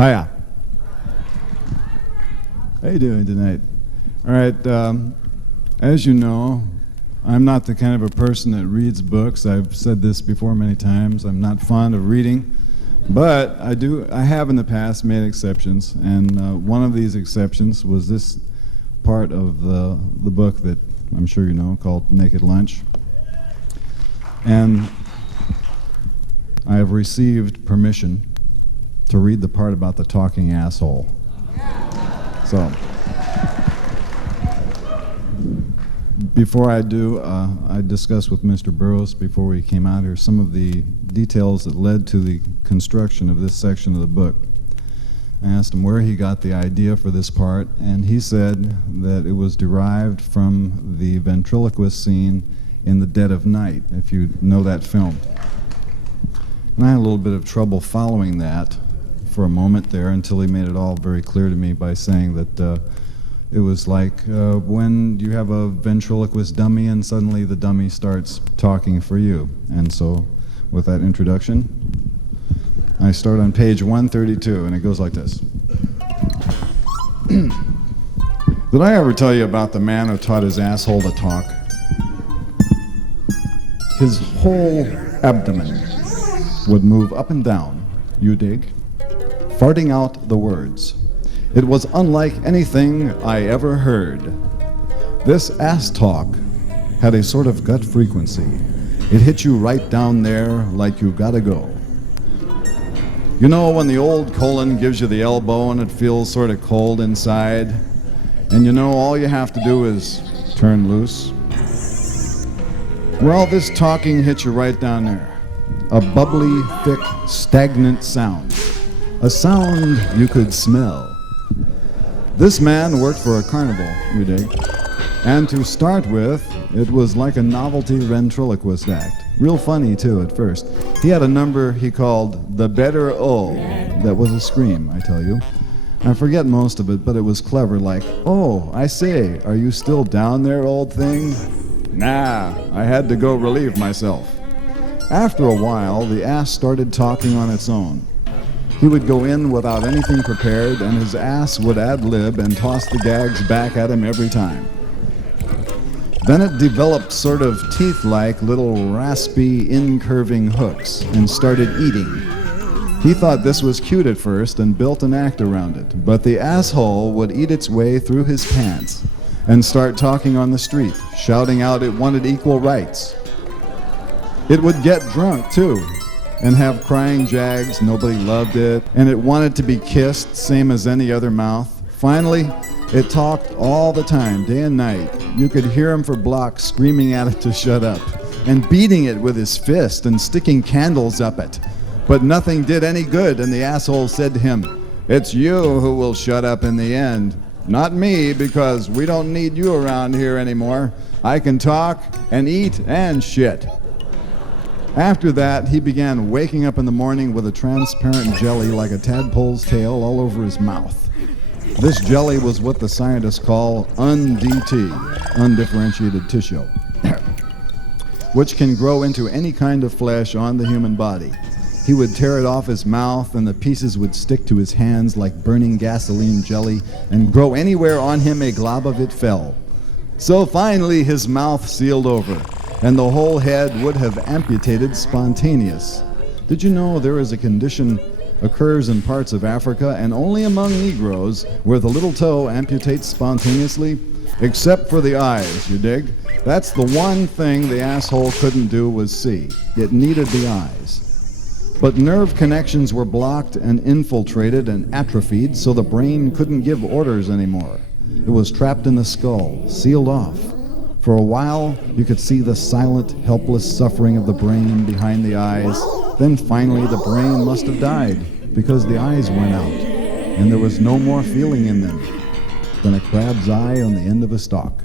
Hiya. How you doing tonight? All right, as you know, I'm not the kind of a person that reads books. I've said this before many times. I'm not fond of reading, but I have in the past made exceptions, and one of these exceptions was this part of the book that I'm sure you know, called Naked Lunch. And I have received permission to read the part about the talking asshole. So, before I do, I discussed with Mr. Burroughs before we came out here some of the details that led to the construction of this section of the book. I asked him where he got the idea for this part, and he said that it was derived from the ventriloquist scene in The Dead of Night, if you know that film. And I had a little bit of trouble following that for a moment there until he made it all very clear to me by saying that it was like when you have a ventriloquist dummy and suddenly the dummy starts talking for you. And so with that introduction, I start on page 132, and it goes like this. Did I ever tell you about the man who taught his asshole to talk? His whole abdomen would move up and down, you dig, farting out the words. It was unlike anything I ever heard. This ass talk had a sort of gut frequency. It hit you right down there like you gotta go. You know when the old colon gives you the elbow and it feels sort of cold inside, and you know all you have to do is turn loose? Well, this talking hit you right down there. A bubbly, thick, stagnant sound. A sound you could smell. This man worked for a carnival, you dig. And to start with, it was like a novelty ventriloquist act. Real funny, too, at first. He had a number he called the Better O. That was a scream, I tell you. I forget most of it, but it was clever, like, "Oh, I say, are you still down there, old thing?" "Nah, I had to go relieve myself." After a while, the ass started talking on its own. He would go in without anything prepared, and his ass would ad-lib and toss the gags back at him every time. Then it developed sort of teeth-like little raspy, incurving hooks and started eating. He thought this was cute at first and built an act around it, but the asshole would eat its way through his pants and start talking on the street, shouting out it wanted equal rights. It would get drunk, too, and have crying jags, nobody loved it, and it wanted to be kissed, same as any other mouth. Finally, it talked all the time, day and night. You could hear him for blocks screaming at it to shut up, and beating it with his fist and sticking candles up it. But nothing did any good, and the asshole said to him, "It's you who will shut up in the end. Not me, because we don't need you around here anymore. I can talk and eat and shit." After that, he began waking up in the morning with a transparent jelly like a tadpole's tail all over his mouth. This jelly was what the scientists call UNDT, undifferentiated tissue, which can grow into any kind of flesh on the human body. He would tear it off his mouth, and the pieces would stick to his hands like burning gasoline jelly and grow anywhere on him a glob of it fell. So finally his mouth sealed over, and the whole head would have amputated spontaneous. Did you know there is a condition occurs in parts of Africa and only among Negroes where the little toe amputates spontaneously? Except for the eyes, you dig? That's the one thing the asshole couldn't do was see. It needed the eyes. But nerve connections were blocked and infiltrated and atrophied, so the brain couldn't give orders anymore. It was trapped in the skull, sealed off. For a while, you could see the silent, helpless suffering of the brain behind the eyes. Then finally, the brain must have died because the eyes went out, and there was no more feeling in them than a crab's eye on the end of a stalk.